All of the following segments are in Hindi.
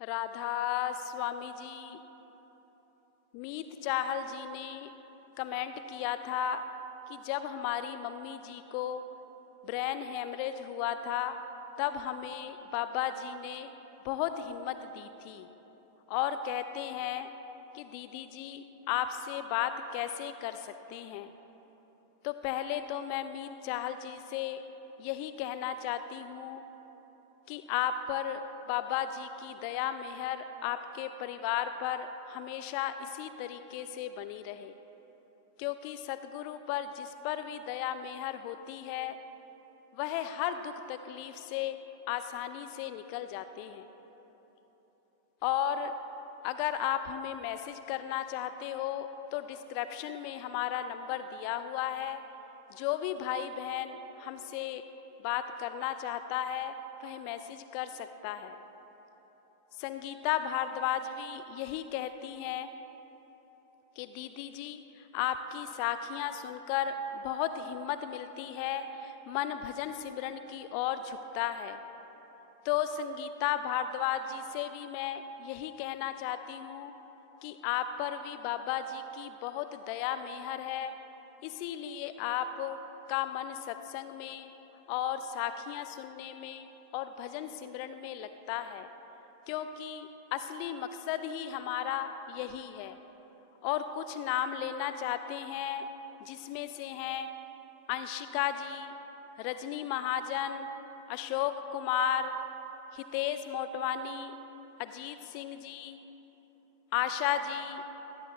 राधा स्वामी जी, मीत चाहल जी ने कमेंट किया था कि जब हमारी मम्मी जी को ब्रेन हेमरेज हुआ था तब हमें बाबा जी ने बहुत हिम्मत दी थी और कहते हैं कि दीदी जी आपसे बात कैसे कर सकते हैं। तो पहले तो मैं मीत चाहल जी से यही कहना चाहती हूँ कि आप पर बाबा जी की दया मेहर आपके परिवार पर हमेशा इसी तरीके से बनी रहे, क्योंकि सतगुरु पर जिस पर भी दया मेहर होती है वह हर दुख तकलीफ से आसानी से निकल जाते हैं। और अगर आप हमें मैसेज करना चाहते हो तो डिस्क्रिप्शन में हमारा नंबर दिया हुआ है। जो भी भाई बहन हमसे बात करना चाहता है वह मैसेज कर सकता है। संगीता भारद्वाज भी यही कहती हैं कि दीदी जी आपकी साखियाँ सुनकर बहुत हिम्मत मिलती है, मन भजन सिमरन की ओर झुकता है। तो संगीता भारद्वाज जी से भी मैं यही कहना चाहती हूँ कि आप पर भी बाबा जी की बहुत दया मेहर है, इसीलिए आप का मन सत्संग में और साखियाँ सुनने में और भजन सिमरन में लगता है, क्योंकि असली मकसद ही हमारा यही है। और कुछ नाम लेना चाहते हैं जिसमें से हैं अंशिका जी, रजनी महाजन, अशोक कुमार, हितेश मोटवानी, अजीत सिंह जी, आशा जी,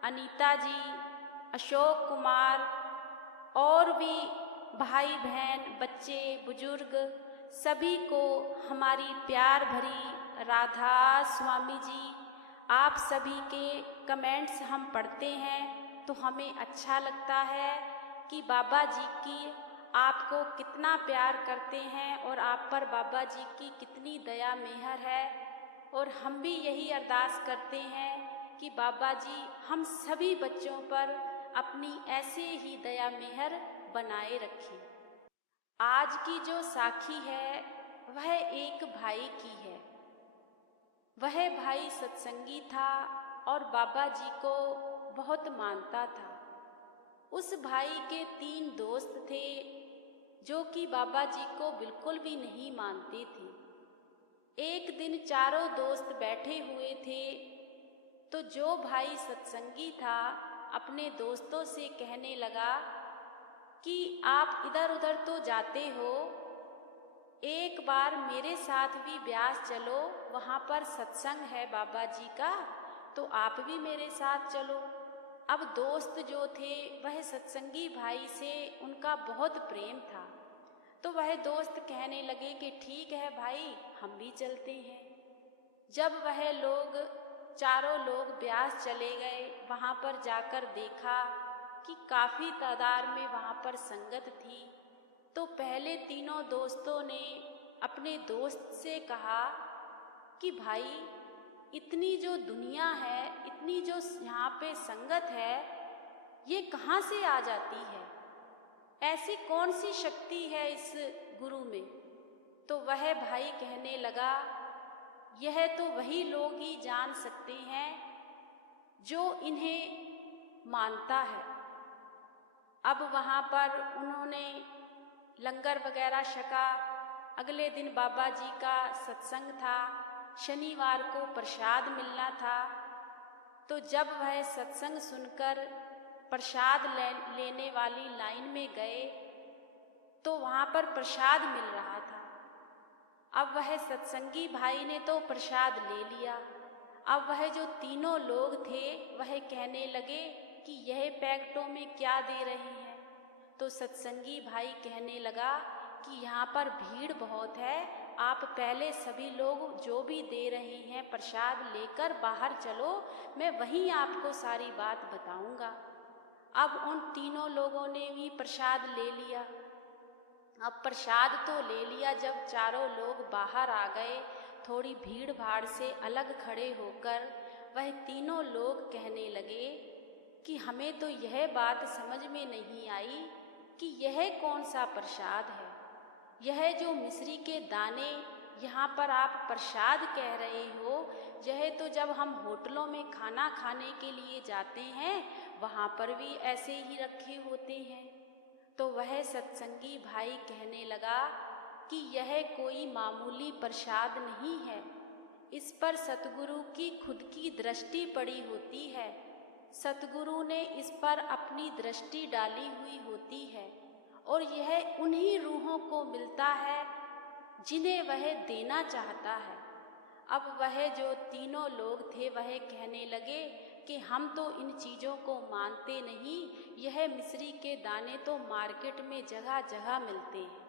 अनीता जी, अशोक कुमार और भी भाई बहन बच्चे बुजुर्ग सभी को हमारी प्यार भरी राधा स्वामी जी। आप सभी के कमेंट्स हम पढ़ते हैं तो हमें अच्छा लगता है कि बाबा जी की आपको कितना प्यार करते हैं और आप पर बाबा जी की कितनी दया मेहर है। और हम भी यही अरदास करते हैं कि बाबा जी हम सभी बच्चों पर अपनी ऐसे ही दया मेहर बनाए रखें। आज की जो साखी है वह एक भाई की है। वह भाई सत्संगी था और बाबा जी को बहुत मानता था। उस भाई के 3 दोस्त थे जो कि बाबा जी को बिल्कुल भी नहीं मानते थे। एक दिन चारों दोस्त बैठे हुए थे तो जो भाई सत्संगी था अपने दोस्तों से कहने लगा कि आप इधर उधर तो जाते हो, एक बार मेरे साथ भी ब्यास चलो, वहाँ पर सत्संग है बाबा जी का, तो आप भी मेरे साथ चलो। अब दोस्त जो थे वह सत्संगी भाई से उनका बहुत प्रेम था, तो वह दोस्त कहने लगे कि ठीक है भाई हम भी चलते हैं। जब वह लोग चारों लोग ब्यास चले गए, वहाँ पर जाकर देखा कि काफ़ी तादाद में वहाँ पर संगत थी। तो पहले तीनों दोस्तों ने अपने दोस्त से कहा कि भाई इतनी जो दुनिया है, इतनी जो यहाँ पे संगत है, ये कहाँ से आ जाती है? ऐसी कौन सी शक्ति है इस गुरु में? तो वह भाई कहने लगा यह तो वही लोग ही जान सकते हैं जो इन्हें मानता है। अब वहाँ पर उन्होंने लंगर वगैरह छका। अगले दिन बाबा जी का सत्संग था, शनिवार को प्रसाद मिलना था। तो जब वह सत्संग सुनकर प्रसाद लेने वाली लाइन में गए तो वहाँ पर प्रसाद मिल रहा था। अब वह सत्संगी भाई ने तो प्रसाद ले लिया। अब वह जो तीनों लोग थे वह कहने लगे कि यह पैकेटों में क्या दे रहे हैं? तो सत्संगी भाई कहने लगा कि यहाँ पर भीड़ बहुत है, आप पहले सभी लोग जो भी दे रहे हैं प्रसाद लेकर बाहर चलो, मैं वहीं आपको सारी बात बताऊंगा। अब उन तीनों लोगों ने भी प्रसाद ले लिया। अब प्रसाद तो ले लिया, जब चारों लोग बाहर आ गए थोड़ी भीड़ भाड़ से अलग खड़े होकर वह तीनों लोग कहने लगे कि हमें तो यह बात समझ में नहीं आई कि यह कौन सा प्रसाद है। यह जो मिश्री के दाने यहाँ पर आप प्रसाद कह रहे हो, यह तो जब हम होटलों में खाना खाने के लिए जाते हैं वहाँ पर भी ऐसे ही रखे होते हैं। तो वह सत्संगी भाई कहने लगा कि यह कोई मामूली प्रसाद नहीं है, इस पर सतगुरु की खुद की दृष्टि पड़ी होती है। सतगुरु ने इस पर अपनी दृष्टि डाली हुई होती है और यह उन्हीं रूहों को मिलता है जिन्हें वह देना चाहता है। अब वह जो तीनों लोग थे वह कहने लगे कि हम तो इन चीज़ों को मानते नहीं, यह मिश्री के दाने तो मार्केट में जगह जगह मिलते हैं।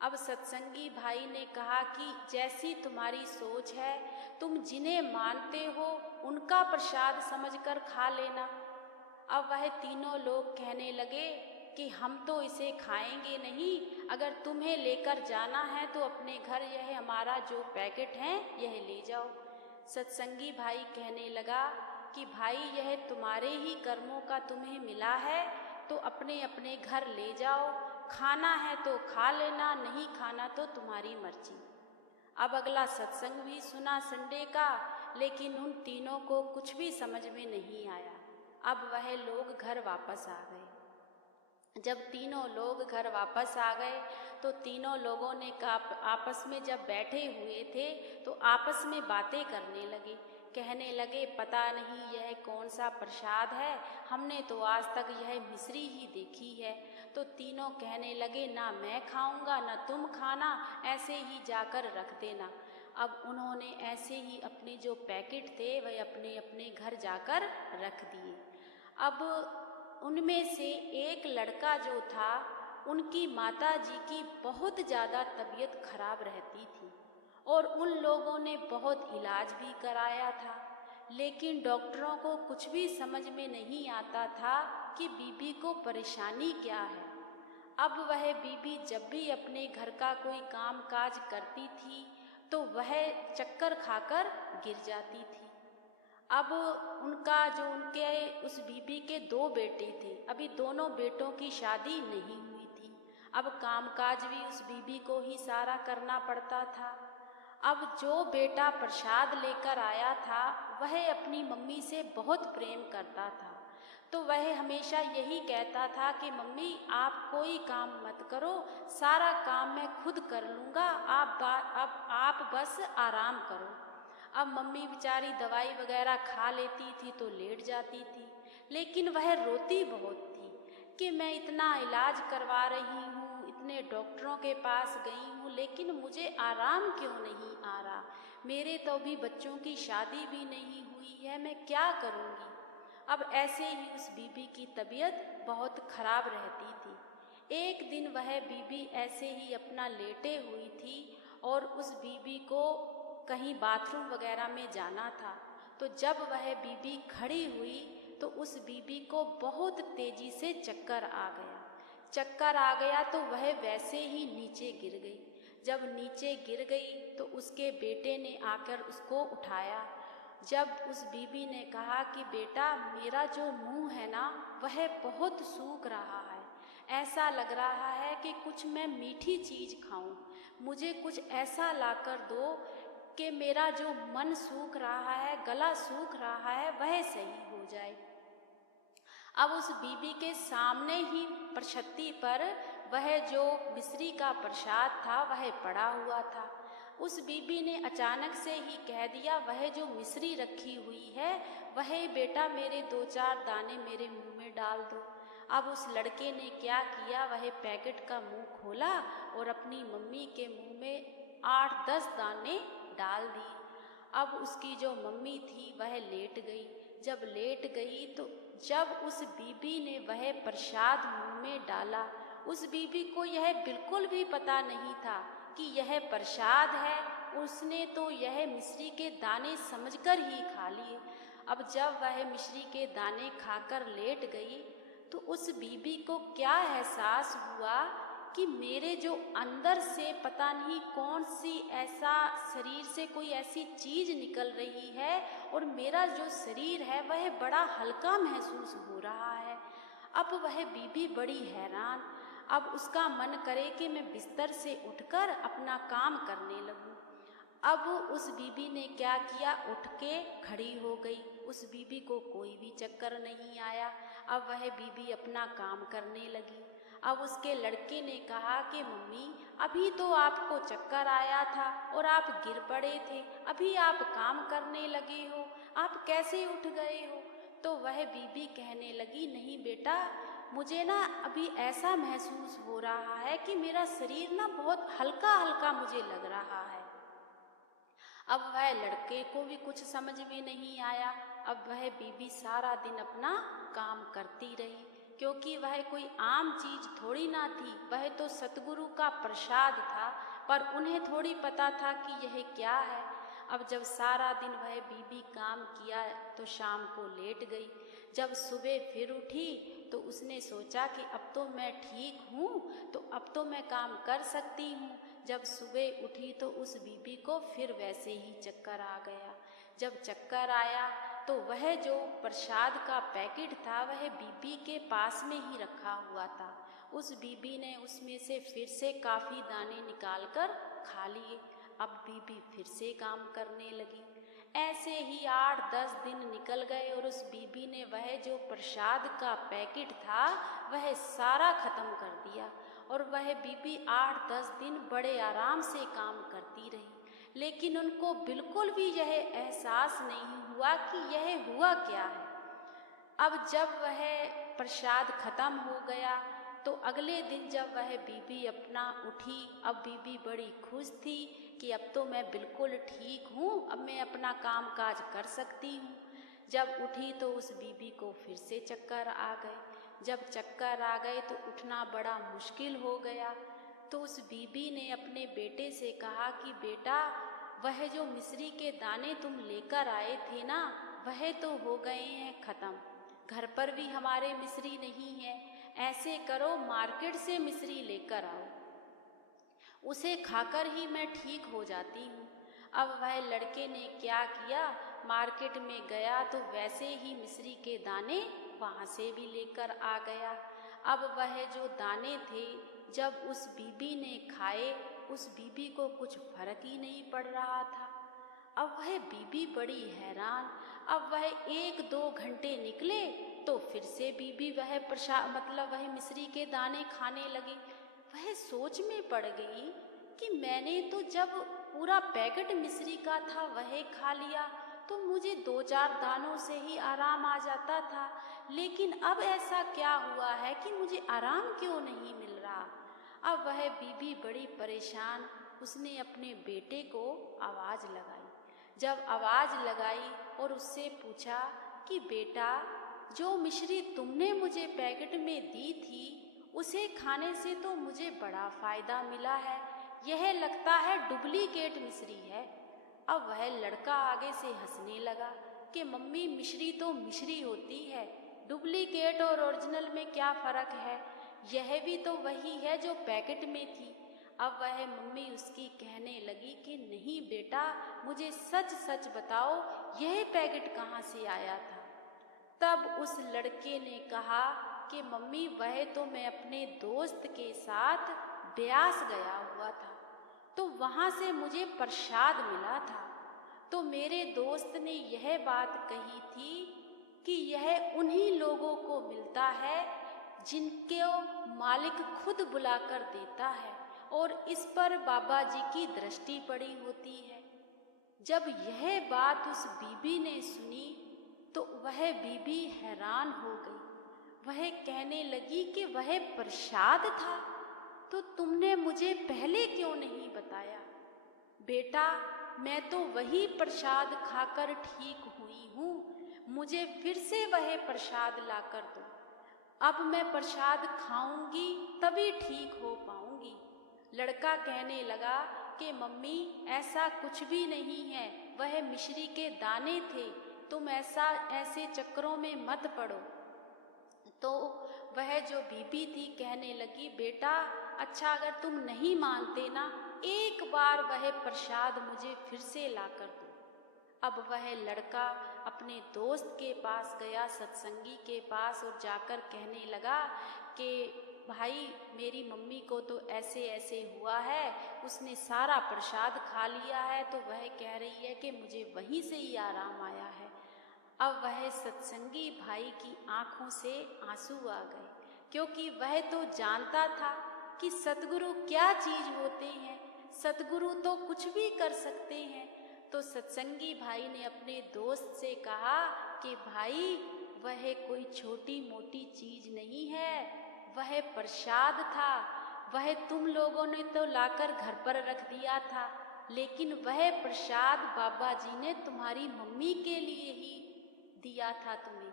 अब सत्संगी भाई ने कहा कि जैसी तुम्हारी सोच है, तुम जिन्हें मानते हो उनका प्रसाद समझकर खा लेना। अब वह तीनों लोग कहने लगे कि हम तो इसे खाएंगे नहीं, अगर तुम्हें लेकर जाना है तो अपने घर यह हमारा जो पैकेट है यह ले जाओ। सत्संगी भाई कहने लगा कि भाई यह तुम्हारे ही कर्मों का तुम्हें मिला है, तो अपने अपने घर ले जाओ, खाना है तो खा लेना, नहीं खाना तो तुम्हारी मर्जी। अब अगला सत्संग भी सुना संडे का, लेकिन उन तीनों को कुछ भी समझ में नहीं आया। अब वह लोग घर वापस आ गए। जब तीनों लोग घर वापस आ गए तो तीनों लोगों ने आपस में जब बैठे हुए थे तो आपस में बातें करने लगे। कहने लगे पता नहीं यह कौन सा प्रसाद है, हमने तो आज तक यह मिश्री ही देखी है। तो तीनों कहने लगे ना मैं खाऊंगा ना तुम खाना, ऐसे ही जाकर रख देना। अब उन्होंने ऐसे ही अपने जो पैकेट थे वह अपने अपने घर जाकर रख दिए। अब उनमें से एक लड़का जो था, उनकी माता जी की बहुत ज़्यादा तबीयत खराब रहती थी और उन लोगों ने बहुत इलाज भी कराया था, लेकिन डॉक्टरों को कुछ भी समझ में नहीं आता था कि बीबी को परेशानी क्या है। अब वह बीबी जब भी अपने घर का कोई काम काज करती थी तो वह चक्कर खाकर गिर जाती थी। अब उनके उस बीबी के 2 बेटे थे, अभी दोनों बेटों की शादी नहीं हुई थी। अब कामकाज भी उस बीबी को ही सारा करना पड़ता था। अब जो बेटा प्रसाद लेकर आया था वह अपनी मम्मी से बहुत प्रेम करता था, तो वह हमेशा यही कहता था कि मम्मी आप कोई काम मत करो, सारा काम मैं खुद कर लूँगा, अब आप बस आराम करो। अब मम्मी बेचारी दवाई वगैरह खा लेती थी तो लेट जाती थी, लेकिन वह रोती बहुत थी कि मैं इतना इलाज करवा रही हूँ, इतने डॉक्टरों के पास गई हूँ, लेकिन मुझे आराम क्यों नहीं आ रहा, मेरे तो अभी बच्चों की शादी भी नहीं हुई है, मैं क्या करूँगी। अब ऐसे ही उस बीबी की तबीयत बहुत खराब रहती थी। एक दिन वह बीबी ऐसे ही अपना लेटे हुई थी और उस बीबी को कहीं बाथरूम वगैरह में जाना था, तो जब वह बीबी खड़ी हुई तो उस बीबी को बहुत तेजी से चक्कर आ गया। चक्कर आ गया तो वह वैसे ही नीचे गिर गई। जब नीचे गिर गई तो उसके बेटे ने आकर उसको उठाया। जब उस बीबी ने कहा कि बेटा मेरा जो मुंह है ना वह बहुत सूख रहा है, ऐसा लग रहा है कि कुछ मैं मीठी चीज़ खाऊं, मुझे कुछ ऐसा लाकर दो कि मेरा जो मन सूख रहा है, गला सूख रहा है, वह सही हो जाए। अब उस बीबी के सामने ही प्रशत्ती पर वह जो मिश्री का प्रसाद था वह पड़ा हुआ था। उस बीबी ने अचानक से ही कह दिया वह जो मिश्री रखी हुई है वह बेटा मेरे 2-4 दाने मेरे मुंह में डाल दो। अब उस लड़के ने क्या किया, वह पैकेट का मुंह खोला और अपनी मम्मी के मुंह में 8-10 दाने डाल दिए। अब उसकी जो मम्मी थी वह लेट गई। जब लेट गई तो जब उस बीबी ने वह प्रसाद मुंह में डाला, उस बीबी को यह बिल्कुल भी पता नहीं था कि यह प्रसाद है, उसने तो यह मिश्री के दाने समझकर ही खा लिए। अब जब वह मिश्री के दाने खाकर लेट गई तो उस बीबी को क्या एहसास हुआ कि मेरे जो अंदर से पता नहीं कौन सी ऐसा शरीर से कोई ऐसी चीज़ निकल रही है और मेरा जो शरीर है वह बड़ा हल्का महसूस हो रहा है। अब वह बीबी बड़ी हैरान। अब उसका मन करे कि मैं बिस्तर से उठकर अपना काम करने लगूं, अब उस बीबी ने क्या किया, उठ के खड़ी हो गई। उस बीबी को कोई भी चक्कर नहीं आया। अब वह बीबी अपना काम करने लगी। अब उसके लड़के ने कहा कि मम्मी, अभी तो आपको चक्कर आया था और आप गिर पड़े थे, अभी आप काम करने लगे हो, आप कैसे उठ गए हो? तो वह बीबी कहने लगी, नहीं बेटा, मुझे ना अभी ऐसा महसूस हो रहा है कि मेरा शरीर ना बहुत हल्का हल्का मुझे लग रहा है। अब वह लड़के को भी कुछ समझ में नहीं आया। अब वह बीबी सारा दिन अपना काम करती रही, क्योंकि वह कोई आम चीज थोड़ी ना थी, वह तो सतगुरु का प्रसाद था, पर उन्हें थोड़ी पता था कि यह क्या है। अब जब सारा दिन वह बीबी काम किया तो शाम को लेट गई। जब सुबह फिर उठी तो उसने सोचा कि अब तो मैं ठीक हूँ, तो अब तो मैं काम कर सकती हूँ। जब सुबह उठी तो उस बीबी को फिर वैसे ही चक्कर आ गया। जब चक्कर आया तो वह जो प्रसाद का पैकेट था वह बीबी के पास में ही रखा हुआ था। उस बीबी ने उसमें से फिर से काफ़ी दाने निकालकर खा लिए। अब बीबी फिर से काम करने लगी। ऐसे ही 8-10 दिन निकल गए और उस बीबी ने वह जो प्रसाद का पैकेट था वह सारा खत्म कर दिया। और वह बीबी 8-10 दिन बड़े आराम से काम करती रही, लेकिन उनको बिल्कुल भी यह एहसास नहीं हुआ कि यह हुआ क्या है। अब जब वह प्रसाद खत्म हो गया तो अगले दिन जब वह बीबी अपना उठी, अब बीबी बड़ी खुश थी कि अब तो मैं बिल्कुल ठीक हूँ, अब मैं अपना काम काज कर सकती हूँ। जब उठी तो उस बीबी को फिर से चक्कर आ गए। जब चक्कर आ गए तो उठना बड़ा मुश्किल हो गया। तो उस बीबी ने अपने बेटे से कहा कि बेटा, वह जो मिश्री के दाने तुम लेकर आए थे ना, वह तो हो गए हैं खत्म। घर पर भी हमारे मिश्री नहीं है। ऐसे करो, मार्केट से मिश्री लेकर आओ, उसे खाकर ही मैं ठीक हो जाती हूँ। अब वह लड़के ने क्या किया, मार्केट में गया तो वैसे ही मिश्री के दाने वहाँ से भी लेकर आ गया। अब वह जो दाने थे जब उस बीबी ने खाए, उस बीबी को कुछ फर्क ही नहीं पड़ रहा था। अब वह बीबी बड़ी हैरान। अब वह 1-2 घंटे निकले तो फिर से बीबी वह वह मिश्री के दाने खाने लगी। वह सोच में पड़ गई कि मैंने तो जब पूरा पैकेट मिश्री का था वह खा लिया तो मुझे 2-4 दानों से ही आराम आ जाता था, लेकिन अब ऐसा क्या हुआ है कि मुझे आराम क्यों नहीं मिल रहा। अब वह बीबी बड़ी परेशान, उसने अपने बेटे को आवाज़ लगाई। जब आवाज़ लगाई और उससे पूछा कि बेटा, जो मिश्री तुमने मुझे पैकेट में दी थी उसे खाने से तो मुझे बड़ा फ़ायदा मिला है, यह लगता है डुप्लीकेट मिश्री है। अब वह लड़का आगे से हंसने लगा कि मम्मी, मिश्री तो मिश्री होती है, डुप्लीकेट और ओरिजिनल में क्या फ़र्क है, यह भी तो वही है जो पैकेट में थी। अब वह मम्मी उसकी कहने लगी कि नहीं बेटा, मुझे सच सच बताओ, यह पैकेट कहाँ से आया था। तब उस लड़के ने कहा कि मम्मी, वह तो मैं अपने दोस्त के साथ ब्यास गया हुआ था, तो वहाँ से मुझे प्रसाद मिला था। तो मेरे दोस्त ने यह बात कही थी कि यह उन्हीं लोगों को मिलता है जिनके मालिक खुद बुलाकर देता है और इस पर बाबा जी की दृष्टि पड़ी होती है। जब यह बात उस बीबी ने सुनी तो वह बीबी हैरान हो गई। वह कहने लगी कि वह प्रसाद था, तो तुमने मुझे पहले क्यों नहीं बताया। बेटा, मैं तो वही प्रसाद खाकर ठीक हुई हूँ, मुझे फिर से वह प्रसाद लाकर दो। अब मैं प्रसाद खाऊंगी तभी ठीक हो पाऊंगी। लड़का कहने लगा कि मम्मी, ऐसा कुछ भी नहीं है, वह मिश्री के दाने थे, तुम ऐसे चक्करों में मत पड़ो। तो वह जो बीबी थी कहने लगी, बेटा अच्छा, अगर तुम नहीं मानते ना, एक बार वह प्रसाद मुझे फिर से ला कर दो। अब वह लड़का अपने दोस्त के पास गया, सत्संगी के पास, और जाकर कहने लगा कि भाई मेरी मम्मी को तो ऐसे ऐसे हुआ है, उसने सारा प्रसाद खा लिया है, तो वह कह रही है कि मुझे वहीं से ही आराम आया है। अब वह सत्संगी भाई की आंखों से आंसू आ गए, क्योंकि वह तो जानता था कि सतगुरु क्या चीज होते हैं, सतगुरु तो कुछ भी कर सकते हैं। तो सत्संगी भाई ने अपने दोस्त से कहा कि भाई वह कोई छोटी मोटी चीज नहीं है, वह प्रसाद था, वह तुम लोगों ने तो लाकर घर पर रख दिया था, लेकिन वह प्रसाद बाबा जी ने तुम्हारी मम्मी के लिए ही दिया था तुम्हें।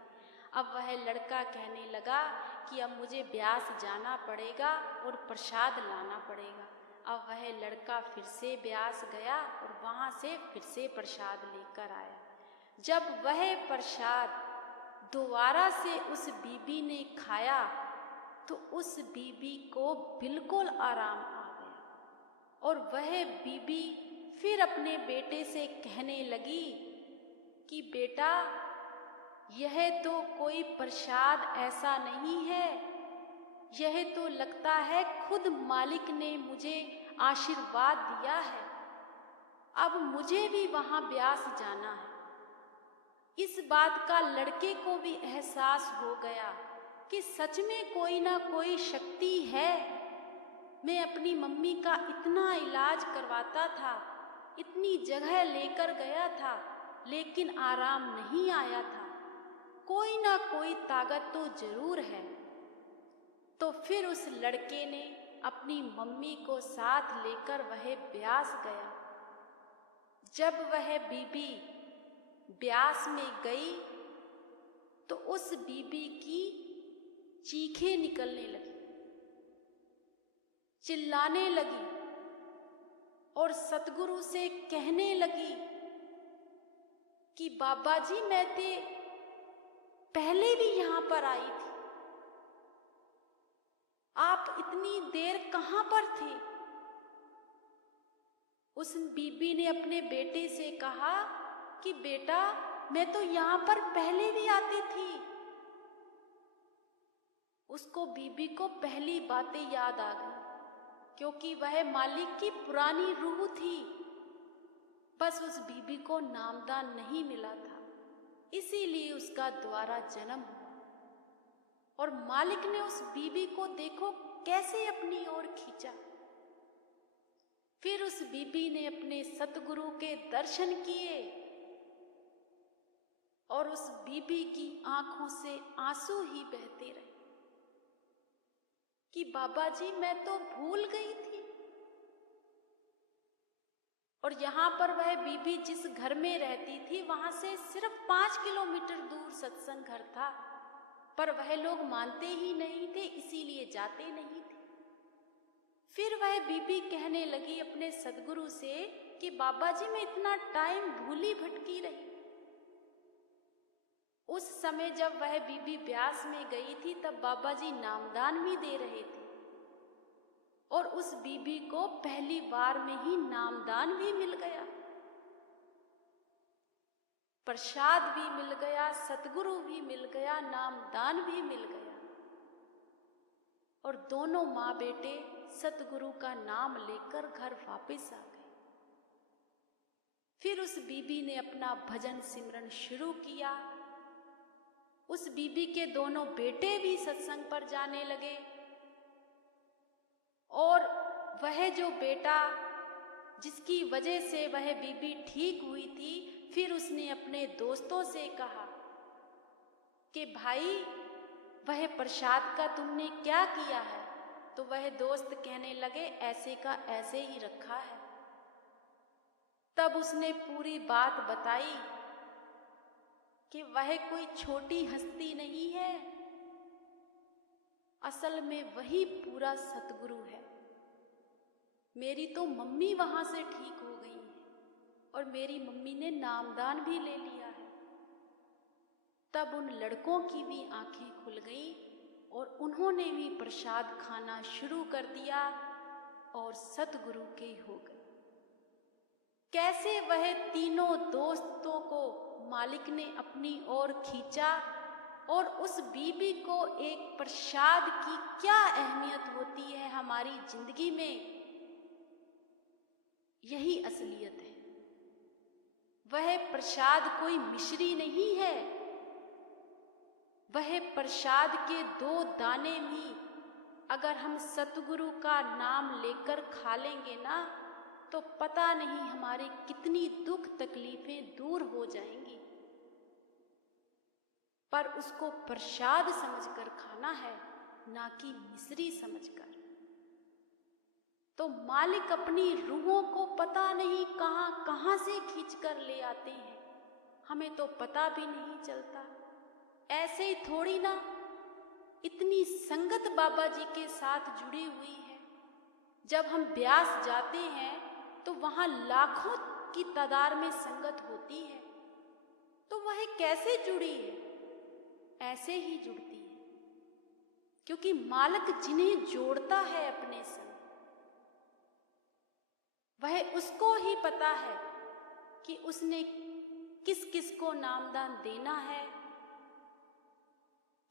अब वह लड़का कहने लगा कि अब मुझे ब्यास जाना पड़ेगा और प्रसाद लाना पड़ेगा। अब वह लड़का फिर से ब्यास गया और वहाँ से फिर से प्रसाद लेकर आया। जब वह प्रसाद दोबारा से उस बीबी ने खाया तो उस बीबी को बिल्कुल आराम आ गया और वह बीबी फिर अपने बेटे से कहने लगी कि बेटा, यह तो कोई प्रसाद ऐसा नहीं है, यह तो लगता है खुद मालिक ने मुझे आशीर्वाद दिया है, अब मुझे भी वहां ब्यास जाना है। इस बात का लड़के को भी एहसास हो गया कि सच में कोई ना कोई शक्ति है। मैं अपनी मम्मी का इतना इलाज करवाता था, इतनी जगह लेकर गया था, लेकिन आराम नहीं आया था, कोई ना कोई ताकत तो जरूर है। तो फिर उस लड़के ने अपनी मम्मी को साथ लेकर वह ब्यास गया। जब वह बीबी ब्यास में गई तो उस बीबी की चीखें निकलने लगी, चिल्लाने लगी और सतगुरु से कहने लगी कि बाबा जी, मैं तो पहले भी यहाँ पर आई थी, आप इतनी देर कहाँ पर थे? उस बीबी ने अपने बेटे से कहा कि बेटा, मैं तो यहाँ पर पहले भी आती थी। उसको बीबी को पहली बातें याद आ गई, क्योंकि वह मालिक की पुरानी रूह थी। बस उस बीबी को नामदान नहीं मिला था, इसीलिए उसका दोबारा जन्म हुआ। और मालिक ने उस बीबी को देखो कैसे अपनी ओर खींचा। फिर उस बीबी ने अपने सतगुरु के दर्शन किए और उस बीबी की आंखों से आंसू ही बहते रहे कि बाबा जी, मैं तो भूल गई थी। और यहाँ पर वह बीबी जिस घर में रहती थी, वहां से सिर्फ 5 किलोमीटर दूर सत्संग घर था, पर वह लोग मानते ही नहीं थे, इसीलिए जाते नहीं थे। फिर वह बीबी कहने लगी अपने सदगुरु से कि बाबा जी, मैं इतना टाइम भूली भटकी रही। उस समय जब वह बीबी ब्यास में गई थी, तब बाबा जी नामदान भी दे रहे थे और उस बीबी को पहली बार में ही नामदान भी मिल गया, प्रसाद भी मिल गया, सतगुरु भी मिल गया, नामदान भी मिल गया। और दोनों माँ बेटे सतगुरु का नाम लेकर घर वापस आ गए। फिर उस बीबी ने अपना भजन सिमरन शुरू किया। उस बीबी के दोनों बेटे भी सत्संग पर जाने लगे और वह जो बेटा जिसकी वजह से वह बीबी ठीक हुई थी, फिर उसने अपने दोस्तों से कहा कि भाई, वह प्रसाद का तुमने क्या किया है? तो वह दोस्त कहने लगे, ऐसे का ऐसे ही रखा है। तब उसने पूरी बात बताई कि वह कोई छोटी हस्ती नहीं है, असल में वही पूरा सतगुरु है। मेरी तो मम्मी वहां से ठीक हो गई है और मेरी मम्मी ने नामदान भी ले लिया है। तब उन लड़कों की भी आंखें खुल गईं और उन्होंने भी प्रसाद खाना शुरू कर दिया और सतगुरु के हो गए। कैसे वह तीनों दोस्तों को मालिक ने अपनी ओर खींचा और उस बीबी को एक प्रसाद की क्या अहमियत होती है हमारी जिंदगी में, यही असलियत है। वह प्रसाद कोई मिश्री नहीं है, वह प्रसाद के 2 दाने भी अगर हम सतगुरु का नाम लेकर खा लेंगे ना, तो पता नहीं हमारे कितनी दुख तकलीफें दूर हो जाएंगी। पर उसको प्रसाद समझकर खाना है, ना कि मिश्री समझकर। तो मालिक अपनी रूहों को पता नहीं कहां कहां से खींचकर ले आते हैं, हमें तो पता भी नहीं चलता। ऐसे ही थोड़ी ना इतनी संगत बाबा जी के साथ जुड़ी हुई है। जब हम ब्यास जाते हैं तो वहां लाखों की तादाद में संगत होती है, तो वह कैसे जुड़ी है? ऐसे ही जुड़ती है, क्योंकि मालिक जिन्हें जोड़ता है अपने संग, वह उसको ही पता है कि उसने किस किस को नामदान देना है,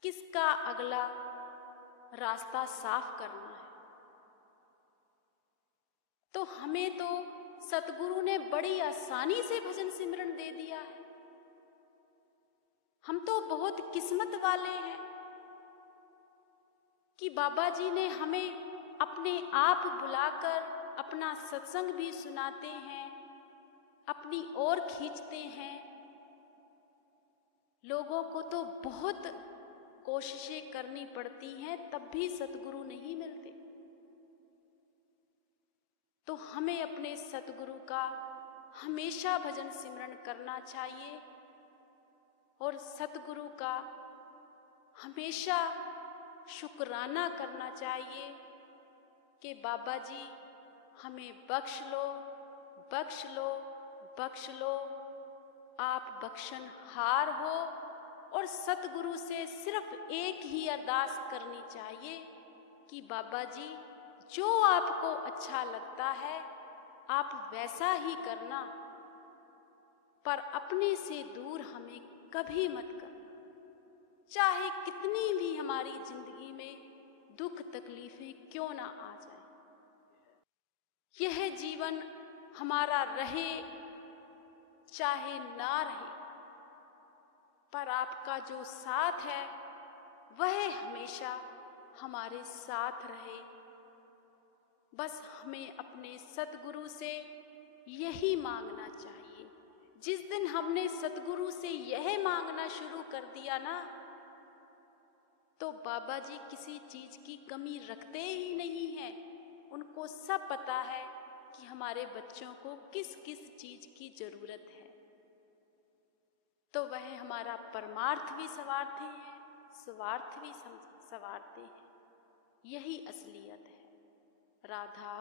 किसका अगला रास्ता साफ करना है। तो हमें तो सतगुरु ने बड़ी आसानी से भजन सिमरन दे दिया है। हम तो बहुत किस्मत वाले हैं कि बाबा जी ने हमें अपने आप बुलाकर अपना सत्संग भी सुनाते हैं, अपनी ओर खींचते हैं। लोगों को तो बहुत कोशिशें करनी पड़ती हैं, तब भी सतगुरु नहीं मिलते। तो हमें अपने सतगुरु का हमेशा भजन सिमरन करना चाहिए और सतगुरु का हमेशा शुक्राना करना चाहिए कि बाबा जी हमें बख्श लो, बख्श लो, बख्श लो। आप बख्शनहार हो और सतगुरु से सिर्फ एक ही अरदास करनी चाहिए कि बाबा जी जो आपको अच्छा लगता है आप वैसा ही करना, पर अपने से दूर हमें कभी मत करना। चाहे कितनी भी हमारी जिंदगी में दुख तकलीफें क्यों ना आ जाए, यह जीवन हमारा रहे चाहे ना रहे, पर आपका जो साथ है वह हमेशा हमारे साथ रहे। बस हमें अपने सतगुरु से यही मांगना चाहिए। जिस दिन हमने सतगुरु से यह मांगना शुरू कर दिया ना, तो बाबा जी किसी चीज की कमी रखते ही नहीं हैं। उनको सब पता है कि हमारे बच्चों को किस किस चीज की जरूरत है। तो वह हमारा परमार्थ भी संवारते हैं, स्वार्थ भी संवारते हैं। यही असलियत है। राधा